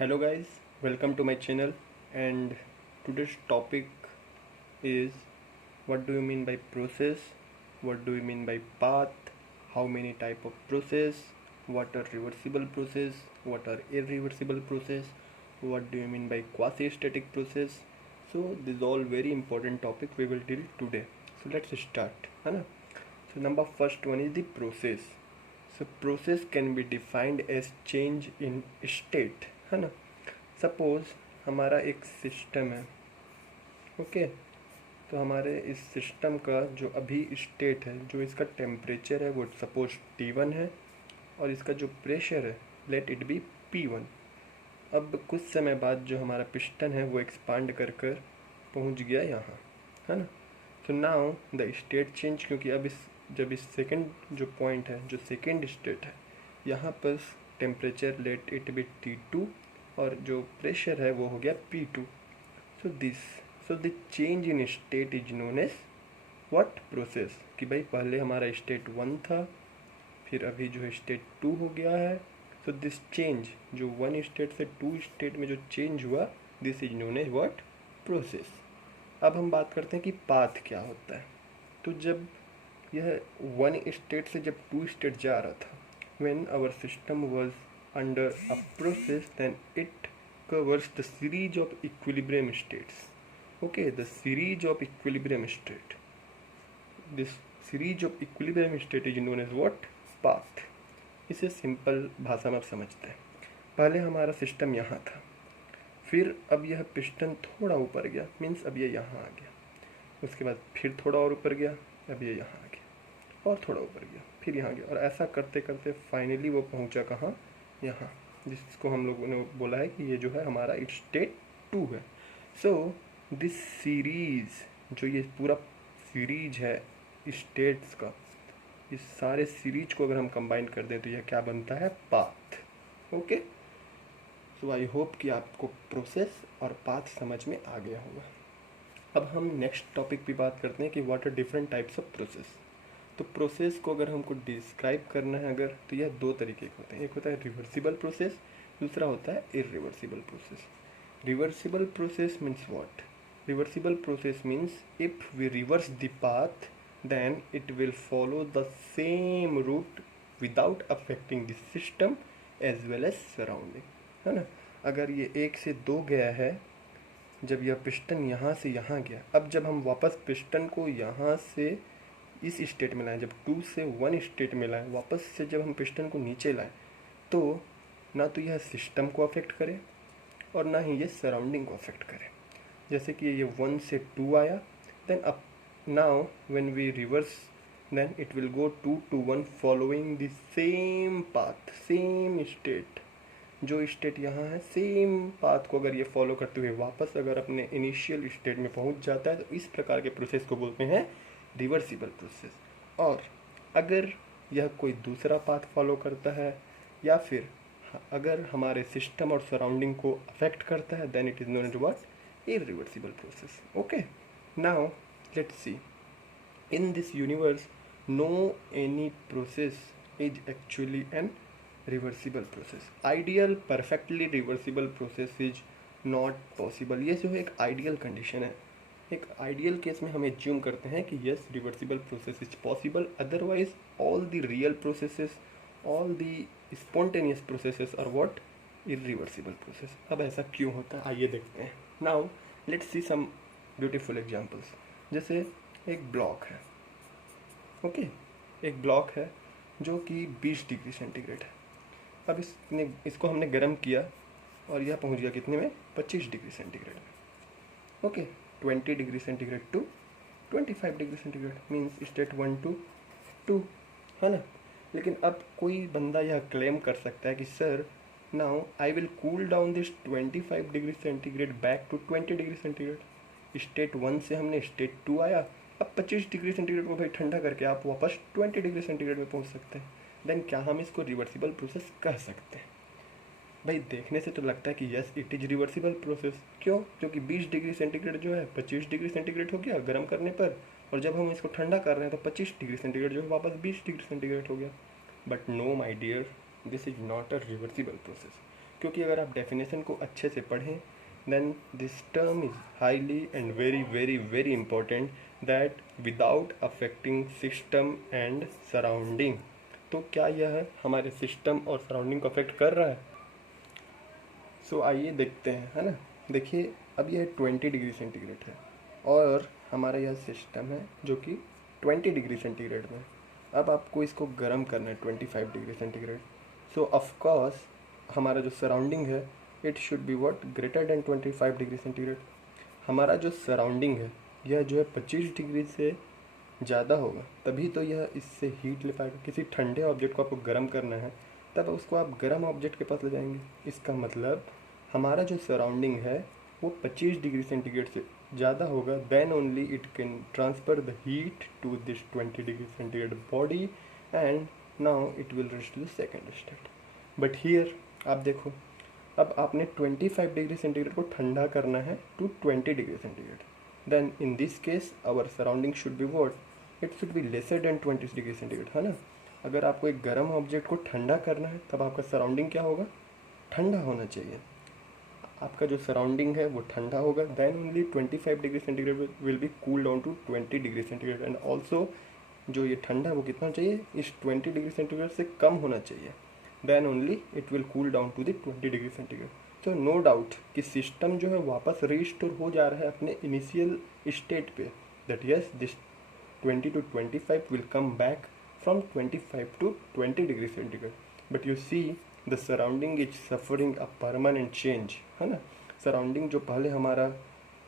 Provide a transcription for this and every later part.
Hello guys, welcome to my channel, and today's topic is what do you mean by process, what do you mean by path, how many type of process, what are reversible process, what are irreversible process, what do you mean by quasi-static process. So this is all very important topic we will deal today. So let's start, है ना. So number first one is the process. So process can be defined as change in state, है ना. Suppose हमारा एक system है, okay. तो हमारे इस सिस्टम का जो अभी स्टेट है, जो इसका टेम्परेचर है वो सपोज T1 है, और इसका जो प्रेशर है लेट इट बी P1. अब कुछ समय बाद जो हमारा पिस्टन है वो एक्सपांड कर कर पहुंच गया यहाँ, है ना. तो नाउ द स्टेट चेंज, क्योंकि अब जब इस सेकंड जो पॉइंट है, जो सेकंड स्टेट है, यहाँ पर temperature let it be T2 और जो प्रेशर है वो हो गया P2. So the change in state is known as what, process. कि भाई पहले हमारा स्टेट 1 था, फिर अभी जो है स्टेट 2 हो गया है. सो दिस चेंज जो 1 स्टेट से 2 स्टेट में जो चेंज हुआ, this is known as what, process. अब हम बात करते हैं कि पाथ क्या होता है. तो जब यह 1 स्टेट से जब 2 स्टेट जा रहा था, when our system was under a process, then it covers the series of equilibrium states. Okay, the series of equilibrium state. This series of equilibrium state is known as what, path. इसे simple भाषा में आप समझते हैं. पहले हमारा system यहाँ था, फिर अब यह पिस्टन थोड़ा ऊपर गया, मीन्स अब ये यहाँ आ गया. उसके बाद फिर थोड़ा और ऊपर गया, अब ये यहाँ आ गया, और थोड़ा ऊपर गया, फिर यहाँ गया, और ऐसा करते करते फाइनली वो पहुँचा कहाँ, यहाँ, जिसको हम लोगों ने बोला है कि ये जो है हमारा स्टेट 2 है. सो दिस सीरीज, जो ये पूरा सीरीज है स्टेट्स का, इस सारे सीरीज को अगर हम कंबाइन कर दें तो यह क्या बनता है, पाथ. ओके. सो आई होप कि आपको प्रोसेस और पाथ समझ में आ गया होगा. अब हम नेक्स्ट टॉपिक पे बात करते हैं कि what are different types of process. तो प्रोसेस को अगर हमको डिस्क्राइब करना है अगर, तो यह दो तरीके के होते हैं. एक होता है रिवर्सिबल प्रोसेस, दूसरा होता है irreversible process. Reversible process means what, reversible process means if we reverse the path then it will follow the same route without affecting the system as well as surrounding, है ना. अगर ये 1 से 2 गया है, जब यह पिस्टन यहाँ से यहाँ गया, अब जब हम वापस पिस्टन को यहाँ से इस स्टेट में लाएं, जब 2 से 1 स्टेट में लाएं, वापस से जब हम पिस्टन को नीचे लाएं, तो ना तो यह सिस्टम को अफेक्ट करे और ना ही ये सराउंडिंग को अफेक्ट करे. जैसे कि ये 1 से 2 आया, then up now when we reverse then it will go 2 to 1 following the same path, same state. जो स्टेट यहाँ है, सेम पाथ को अगर ये फॉलो करते हुए वापस अगर अपने इनिशियल स्टेट में पहुँच जाता है, तो इस प्रकार के प्रोसेस को बोलते हैं रिवर्सिबल प्रोसेस. और अगर यह कोई दूसरा पाथ फॉलो करता है या फिर अगर हमारे सिस्टम और सराउंडिंग को अफेक्ट करता है, then it is known as what, irreversible process. Okay. Now let's see, in this universe no any process is actually an reversible process. Ideal perfectly reversible process is not possible. ये जो है एक ideal condition है. एक ideal case में हम assume करते हैं कि yes, reversible process is possible, otherwise all the real processes, all the spontaneous processes are what, irreversible process. अब ऐसा क्यों होता है, आइए देखते हैं. Now let's see some beautiful examples. जैसे एक ब्लॉक है, ओके. एक ब्लॉक है जो कि 20 डिग्री सेंटीग्रेड है. अब इसको हमने गर्म किया और यह पहुंच गया कितने में, 25 डिग्री सेंटीग्रेड में. Okay. 20 degree centigrade to 25 degree centigrade means state 1 to 2, है ना. लेकिन अब कोई बंदा यह क्लेम कर सकता है कि sir now I will cool down this 25 degree centigrade back to 20 degree centigrade. State 1 से हमने स्टेट 2 आया, अब 25 डिग्री सेंटीग्रेड को भाई ठंडा करके आप वापस 20 डिग्री सेंटीग्रेड में पहुंच सकते हैं. देन क्या हम इसको रिवर्सिबल प्रोसेस कह सकते हैं? भाई देखने से तो लगता है कि yes, it is reversible process. क्यों? क्योंकि 20 डिग्री सेंटीग्रेड जो है 25 डिग्री सेंटीग्रेड हो गया गर्म करने पर, और जब हम इसको ठंडा कर रहे हैं तो 25 डिग्री सेंटीग्रेड जो है वापस 20 डिग्री सेंटीग्रेड हो गया. But no my dear, this is not a reversible process. क्योंकि अगर आप डेफिनेशन को अच्छे से पढ़ें then this term is highly and very very very important that without affecting system and surrounding. तो क्या यह हमारे सिस्टम और सराउंडिंग को अफेक्ट कर रहा है? सो आइए देखते हैं, है ना। देखिए अब यह 20 डिग्री सेंटीग्रेड है और हमारा यह सिस्टम है जो कि 20 डिग्री सेंटीग्रेड में। अब आपको इसको गर्म करना है 25 डिग्री सेंटीग्रेड। सो ऑफकोर्स हमारा जो सराउंडिंग है it should be what greater than 25 degree centigrade. हमारा जो सराउंडिंग है यह जो है 25 डिग्री से ज़्यादा होगा तभी तो यह इससे हीट ले पाएगा। किसी ठंडे ऑब्जेक्ट को आपको गर्म करना है तब उसको आप गर्म ऑब्जेक्ट के पास ले जाएंगे। इसका मतलब हमारा जो सराउंडिंग है वो 25 डिग्री सेंटीग्रेड से ज़्यादा होगा, then only it can transfer the heat to this 20 degree centigrade body and now it will reach to the second state. But here आप देखो, अब आपने 25 डिग्री सेंटीग्रेड को ठंडा करना है to 20 degree centigrade, then in this case our surrounding should be what, it should be lesser than 20 degree centigrade, है ना। अगर आपको एक गर्म ऑब्जेक्ट को ठंडा करना है तब आपका सराउंडिंग क्या होगा, ठंडा होना चाहिए। आपका जो सराउंडिंग है वो ठंडा होगा, then only 25 degree centigrade will be cool down to 20 degree centigrade and also जो ये ठंडा वो कितना चाहिए, इस 20 डिग्री सेंटीग्रेड से कम होना चाहिए, then only it will cool down to the 20 degree centigrade. तो नो डाउट कि सिस्टम जो है वापस रीस्टोर हो जा रहा है अपने इनिशियल स्टेट पे, that yes this 20 to 25 will come back from 25 to 20 degree centigrade, but you see the surrounding is suffering a permanent change, है ना। सराउंडिंग जो पहले हमारा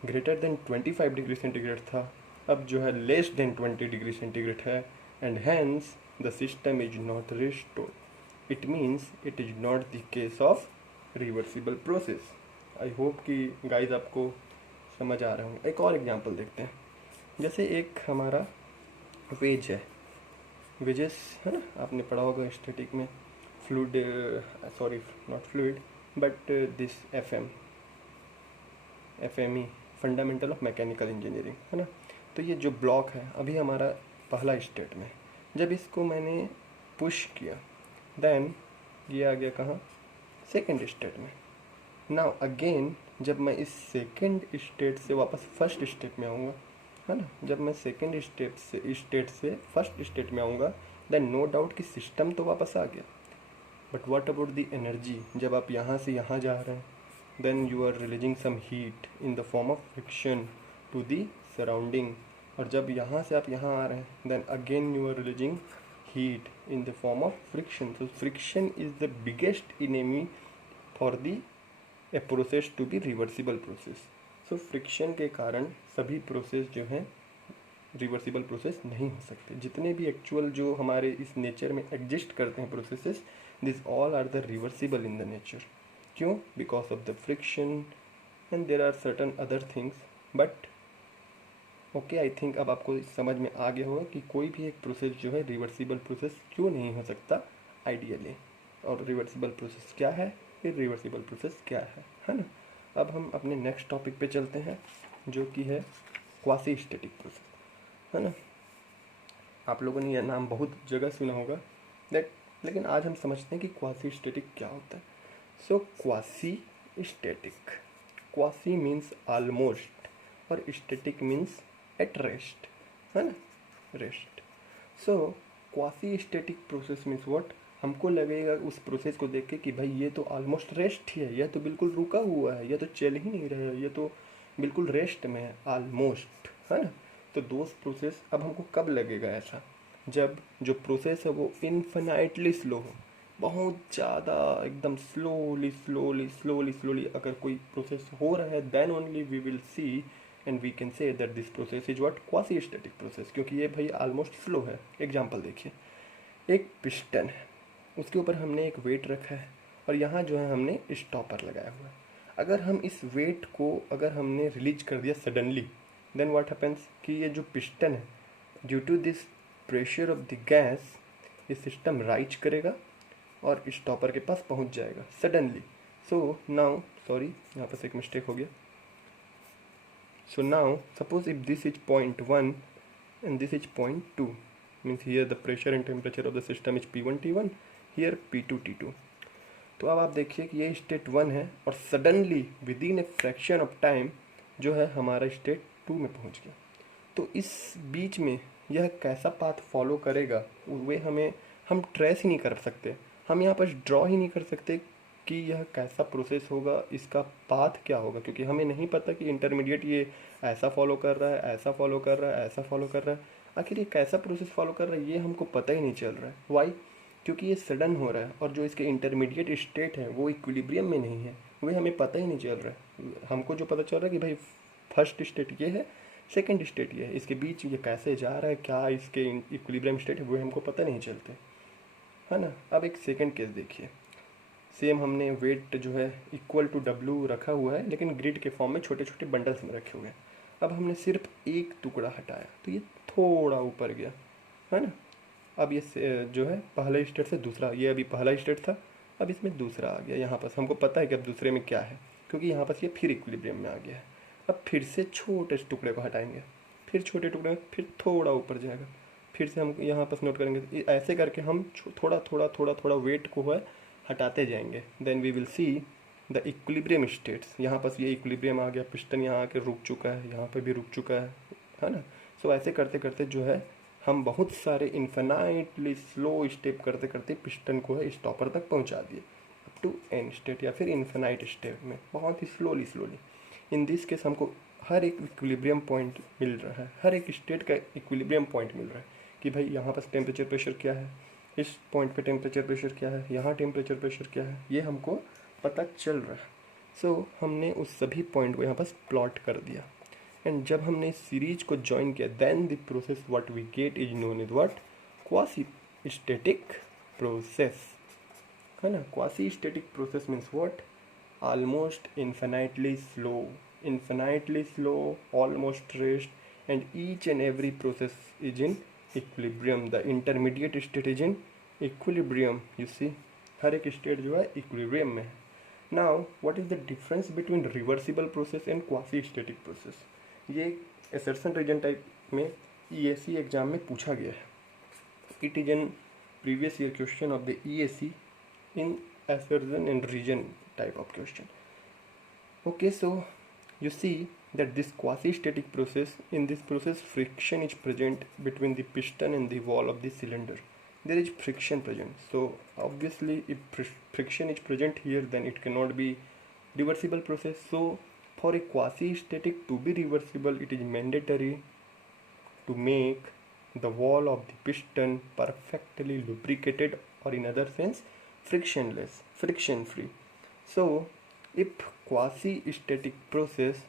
ग्रेटर देन 25 डिग्री सेंटीग्रेड था अब जो है लेस देन 20 डिग्री सेंटीग्रेड है and hence the system is not restored. It means it is not the case of reversible process. I hope कि गाइज आपको समझ आ रहे होंगे। एक और एग्जांपल देखते हैं। जैसे एक हमारा वेज है, वेजेस है ना, आपने पढ़ा होगा स्टैटिक में, fluid, sorry not fluid but this FME fundamental of mechanical engineering, है ना। तो ये जो ब्लॉक है अभी हमारा पहला स्टेट में, जब इसको मैंने पुश किया देन ये आ गया कहाँ, सेकेंड स्टेट में। नाउ अगेन जब मैं इस सेकेंड स्टेट से वापस फर्स्ट स्टेट में आऊँगा, है ना, जब मैं सेकेंड स्टेट से फर्स्ट स्टेट में आऊँगा देन नो डाउट कि सिस्टम तो वापस आ गया, but what about the energy. जब आप यहाँ से यहाँ जा रहे हैं then you are releasing some heat in the form of friction to the surrounding, और जब यहाँ से आप यहाँ आ रहे हैं then again you are releasing heat in the form of friction. So friction is the biggest enemy for a process to be reversible process. So friction के कारण सभी प्रोसेस जो हैं रिवर्सिबल प्रोसेस नहीं हो सकते। जितने भी एक्चुअल जो हमारे इस नेचर में एग्जिस्ट करते हैं processes, this all are the reversible in the nature. क्यों? Because of the friction and there are certain other things. But okay, I think अब आपको समझ में आ गया होगा कि कोई भी एक प्रोसेस जो है रिवर्सिबल प्रोसेस क्यों नहीं हो सकता आइडियली, और रिवर्सिबल प्रोसेस क्या है, फिर रिवर्सिबल प्रोसेस क्या है ना। अब हम अपने नेक्स्ट टॉपिक पे चलते हैं जो कि है क्वासी स्टैटिक प्रोसेस, है ना। आप लोगों ने यह नाम बहुत जगह सुना होगा लेकिन आज हम समझते हैं कि क्वासी स्टैटिक क्या होता है। So quasi static, quasi means almost और स्टैटिक मीन्स एट रेस्ट, है ना, rest. So quasi static process means what, हमको लगेगा उस प्रोसेस को देख के कि भाई ये तो ऑलमोस्ट रेस्ट ही है, यह तो बिल्कुल रुका हुआ है, यह तो चल ही नहीं रहा है, ये तो बिल्कुल रेस्ट में है ऑलमोस्ट, है ना। तो दोस्त प्रोसेस अब हमको कब लगेगा ऐसा, जब जो प्रोसेस है वो इन्फिनाइटली स्लो हो, बहुत ज़्यादा एकदम स्लोली स्लोली स्लोली स्लोली अगर कोई प्रोसेस हो रहा है then only we will see and we can say that this process is what quasi static process, क्योंकि ये भाई ऑलमोस्ट स्लो है। एग्जांपल देखिए, एक पिस्टन है, उसके ऊपर हमने एक वेट रखा है और यहाँ जो है हमने स्टॉपर लगाया हुआ है। अगर हम इस वेट को अगर हमने रिलीज कर दिया सडनली देन व्हाट हैपेंस कि ये जो पिस्टन है due to this pressure of the gas ये सिस्टम राइज करेगा और स्टॉपर के पास पहुँच जाएगा सडनली। सो नाउ सॉरी यहाँ पर एक मिस्टेक हो गया। So now suppose if this is point 1 and this is point 2, means here the pressure and temperature of the system is P1 T1, here P2 T2. तो अब आप देखिए कि ये स्टेट 1 है और suddenly with in a fraction of time जो है हमारा स्टेट 2 में पहुंच गया। तो इस बीच में यह कैसा पाथ फॉलो करेगा वे हम ट्रेस ही नहीं कर सकते, हम यहाँ पर ड्रॉ ही नहीं कर सकते कि यह कैसा प्रोसेस होगा, इसका पाथ क्या होगा, क्योंकि हमें नहीं पता कि इंटरमीडिएट ये ऐसा फॉलो कर रहा है, ऐसा फॉलो कर रहा है, ऐसा फॉलो कर रहा है। आखिर ये कैसा प्रोसेस फॉलो कर रहा है ये हमको पता ही नहीं चल रहा है। वाई? क्योंकि ये सडन हो रहा है और जो इसके इंटरमीडिएट स्टेट है वो इक्विलिब्रियम में नहीं है, वे हमें पता ही नहीं चल रहा है। हमको जो पता चल रहा है कि भाई फर्स्ट स्टेट ये है, सेकेंड स्टेट ये है, इसके बीच ये कैसे जा रहा है, क्या इसके इक्विलिब्रियम स्टेट है, वो हमको पता नहीं चलते, है ना। अब एक सेकेंड केस देखिए। सेम हमने वेट जो है इक्वल टू W रखा हुआ है, लेकिन ग्रिड के फॉर्म में छोटे छोटे बंडल्स में रखे हुए हैं। अब हमने सिर्फ एक टुकड़ा हटाया तो ये थोड़ा ऊपर गया, है ना। अब ये जो है पहला स्टेट से दूसरा, ये अभी पहला स्टेट था, अब इसमें दूसरा आ गया। यहाँ पर हमको पता है कि अब दूसरे में क्या है, क्योंकि यहाँ पर ये फिर इक्विलिब्रियम में आ गया है। अब फिर से छोटे टुकड़े को हटाएंगे, फिर छोटे टुकड़े में फिर थोड़ा ऊपर जाएगा, फिर से हम यहाँ पर नोट करेंगे। ऐसे करके हम थोड़ा थोड़ा थोड़ा थोड़ा वेट को है हटाते जाएंगे। Then we will see the equilibrium states. यहाँ पर ये इक्विलिब्रियम आ गया, पिस्टन यहाँ आके रुक चुका है, यहाँ पे भी रुक चुका है ना। सो ऐसे करते करते जो है हम बहुत सारे इन्फिनाइटली स्लो स्टेप करते करते पिस्टन को है स्टॉपर तक पहुँचा दिए, अप टू एंड स्टेट या फिर इन्फिनाइट स्टेट में, बहुत ही स्लोली। इन दिस केस हमको हर एक इक्विलिब्रियम पॉइंट मिल रहा है, हर एक स्टेट का इक्विलिब्रियम पॉइंट मिल रहा है कि भाई यहाँ पर टेम्परेचर प्रेशर क्या है, इस पॉइंट पे टेम्परेचर प्रेशर क्या है, यहाँ टेम्परेचर प्रेशर क्या है, ये हमको पता चल रहा है। सो हमने उस सभी पॉइंट को यहाँ पर प्लॉट कर दिया। एंड जब हमने इस सीरीज को ज्वाइन किया, then the process what we get is known is what quasi static process, है ना। Quasi static process means what, almost infinitely slow, almost rest, and each and every process is in equilibrium. The intermediate state is in equilibrium. You see, हर एक state जो है equilibrium में है। Now, what is the difference between reversible process and quasi static process? ये assertion region type में EAC exam में पूछा गया है। It is an previous year question of the EAC in assertion and region type of question. Okay, so you see that this quasi-static process, in this process friction is present between the piston and the wall of the cylinder. There is friction present, so obviously if friction is present here, then it cannot be reversible process. So for a quasi-static to be reversible, it is mandatory to make the wall of the piston perfectly lubricated, or in other sense frictionless, friction free. So if quasi-static process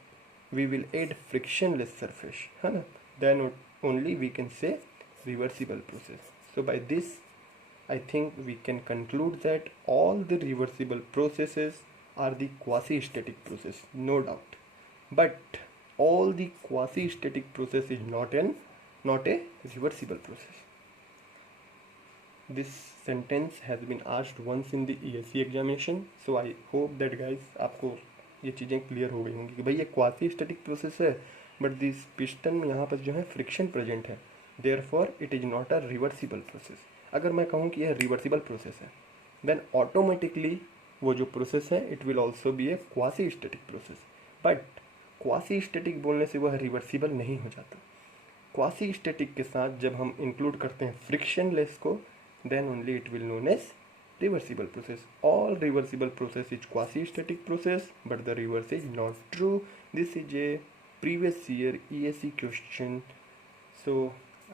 we will add frictionless surface, है ना, then only we can say reversible process. So by this I think we can conclude that all the reversible processes are the quasi-static process, no doubt, but all the quasi-static process is not a reversible process. This sentence has been asked once in the ESC examination, so I hope that guys आपको ये चीज़ें clear हो गई होंगी कि भाई ये quasi static process है, बट दिस पिस्टन में यहाँ पर जो है फ्रिक्शन प्रेजेंट है, therefore it is not a reversible process. अगर मैं कहूँ कि यह रिवर्सिबल प्रोसेस है, देन ऑटोमेटिकली वो जो प्रोसेस है it will also be A quasi static process, but quasi static बोलने से वह रिवर्सिबल नहीं हो जाता। क्वासी स्टैटिक के साथ जब हम इंक्लूड करते हैं फ्रिक्शनलेस को, then only it will known as reversible process. All reversible process is quasi-static process, but the reverse is not true. This is a previous year ESC question. So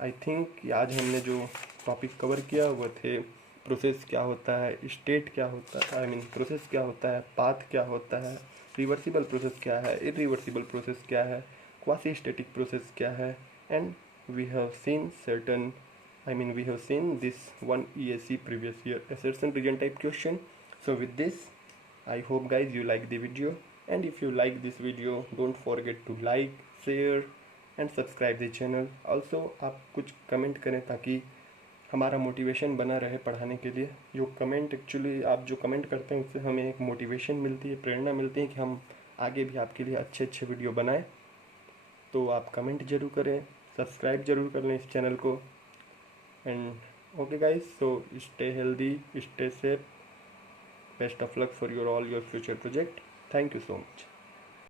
I think आज हमने जो topic cover किया वो थे process क्या होता है, state क्या होता है, आई मीन प्रोसेस क्या होता है, पाथ क्या होता है, रिवर्सिबल प्रोसेस क्या है, इरिवर्सिबल प्रोसेस क्या है, क्वासी स्टैटिक प्रोसेस क्या है, and we have seen certain, we have seen this one ESC previous year assertion region type question. So with this, I hope guys you like the video, and if you like this video, don't forget to like, share and subscribe the channel. Also आप कुछ comment करें ताकि हमारा motivation बना रहे पढ़ाने के लिए। जो कमेंट एक्चुअली आप जो कमेंट करते हैं उससे हमें एक मोटिवेशन मिलती है, प्रेरणा मिलती है कि हम आगे भी आपके लिए अच्छे अच्छे वीडियो बनाएं। तो आप कमेंट ज़रूर करें, सब्सक्राइब ज़रूर कर लें इस चैनल को। And okay guys, so stay healthy, stay safe, Best of luck for your all your future project. Thank you so much.